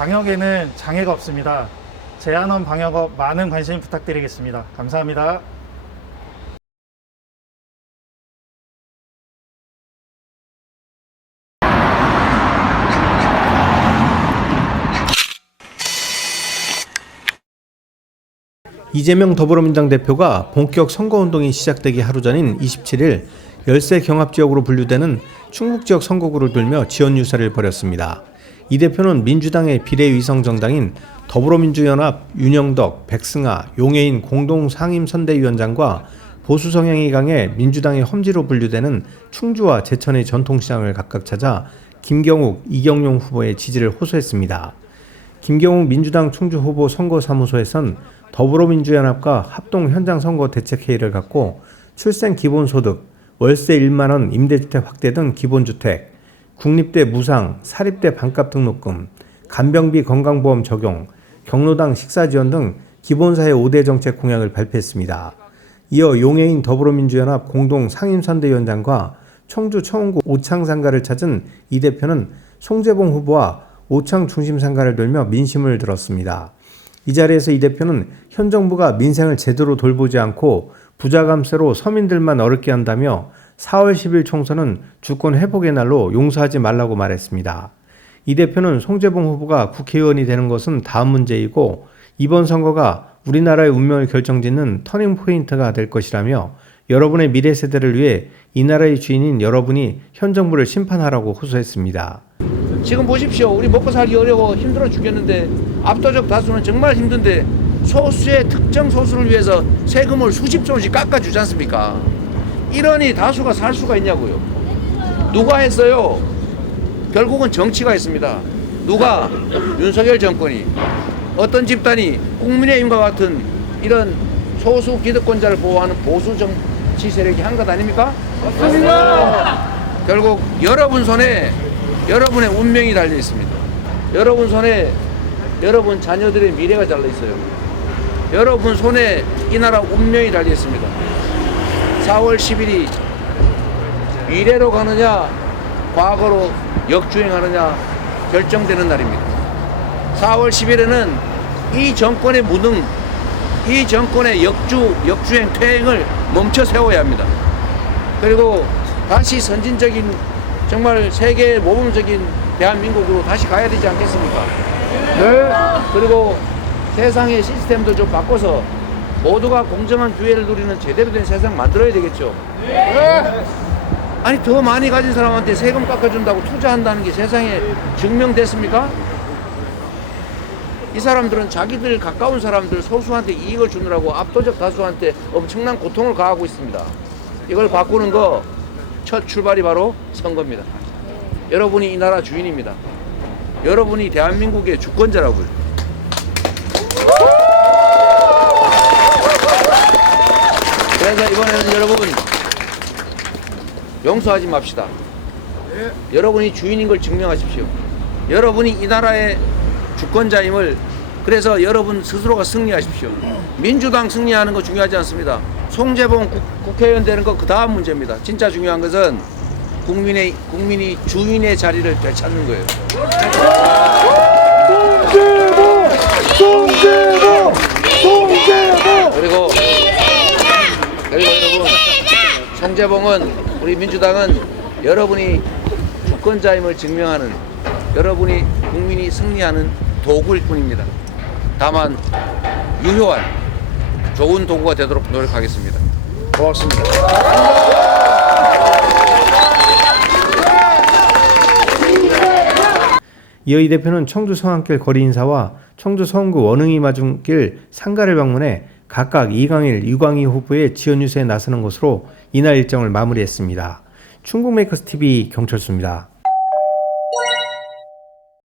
방역에는 장애가 없습니다. 제한원 방역업 많은 관심 부탁드리겠습니다. 감사합니다. 이재명 더불어민주당 대표가 본격 선거운동이 시작되기 하루 전인 27일 열세 경합 지역으로 분류되는 충북 지역 선거구를 돌며 지원 유세를 벌였습니다. 이 대표는 민주당의 비례위성 정당인 더불어민주연합 윤영덕, 백승아, 용해인 공동 상임 선대위원장과 보수 성향이 강해 민주당의 험지로 분류되는 충주와 제천의 전통시장을 각각 찾아 김경욱, 이경용 후보의 지지를 호소했습니다. 김경욱 민주당 충주 후보 선거사무소에선 더불어민주연합과 합동 현장 선거 대책회의를 갖고 출생 기본소득, 월세 1만 원 임대주택 확대 등 기본주택, 국립대 무상, 사립대 반값 등록금, 간병비 건강보험 적용, 경로당 식사 지원 등 기본사회 5대 정책 공약을 발표했습니다. 이어 용해인 더불어민주연합 공동 상임선대위원장과 청주 청운구 오창상가를 찾은 이 대표는 송재봉 후보와 오창 중심상가를 돌며 민심을 들었습니다. 이 자리에서 이 대표는 현 정부가 민생을 제대로 돌보지 않고 부자 감세로 서민들만 어렵게 한다며 4월 10일 총선은 주권 회복의 날로 용서하지 말라고 말했습니다. 이 대표는 송재봉 후보가 국회의원이 되는 것은 다음 문제이고 이번 선거가 우리나라의 운명을 결정짓는 터닝 포인트가 될 것이라며 여러분의 미래 세대를 위해 이 나라의 주인인 여러분이 현 정부를 심판하라고 호소했습니다. 지금 보십시오. 우리 먹고 살기 어려워 힘들어 죽겠는데 압도적 다수는 정말 힘든데 소수의 특정 소수를 위해서 세금을 수십 조씩 깎아주지 않습니까? 이러니 다수가 살 수가 있냐고요. 누가 했어요? 결국은 정치가 했습니다. 누가? 윤석열 정권이. 어떤 집단이 국민의힘과 같은 이런 소수 기득권자를 보호하는 보수 정치 세력이 한 것 아닙니까? 결국 여러분 손에 여러분의 운명이 달려 있습니다. 여러분 손에 여러분 자녀들의 미래가 달려 있어요. 여러분 손에 이 나라 운명이 달려 있습니다. 4월 10일이 미래로 가느냐 과거로 역주행하느냐 결정되는 날입니다. 4월 10일에는 이 정권의 무능, 이 정권의 역주, 역주행, 퇴행을 멈춰 세워야 합니다. 그리고 다시 선진적인 정말 세계 모범적인 대한민국으로 다시 가야 되지 않겠습니까? 네. 그리고 세상의 시스템도 좀 바꿔서 모두가 공정한 기회를 누리는 제대로 된 세상 만들어야 되겠죠. 아니 더 많이 가진 사람한테 세금 깎아준다고 투자한다는 게 세상에 증명됐습니까? 이 사람들은 자기들 가까운 사람들 소수한테 이익을 주느라고 압도적 다수한테 엄청난 고통을 가하고 있습니다. 이걸 바꾸는 거 첫 출발이 바로 선거입니다. 여러분이 이 나라 주인입니다. 여러분이 대한민국의 주권자라고요. 그래서 이번에는 여러분 용서하지 맙시다. 여러분이 주인인 걸 증명하십시오. 여러분이 이 나라의 주권자임을 그래서 여러분 스스로가 승리하십시오. 민주당 승리하는 거 중요하지 않습니다. 송재봉 국, 국회의원 되는 거 그 다음 문제입니다. 진짜 중요한 것은 국민의 국민이 주인의 자리를 되찾는 거예요. 송재봉! 송재봉! 그리고 그리고 여러분 송재봉은 우리 민주당은 여러분이 주권자임을 증명하는 여러분이 국민이 승리하는 도구일 뿐입니다. 다만 유효한 좋은 도구가 되도록 노력하겠습니다. 고맙습니다. 이어 이 대표는 청주 성안길 거리 인사와 청주 서운구 원흥이 맞은길 상가를 방문해 각각 이강일, 유광희 후보의 지원 유세에 나서는 것으로 이날 일정을 마무리했습니다. 충북 메이커스 TV 경철수입니다.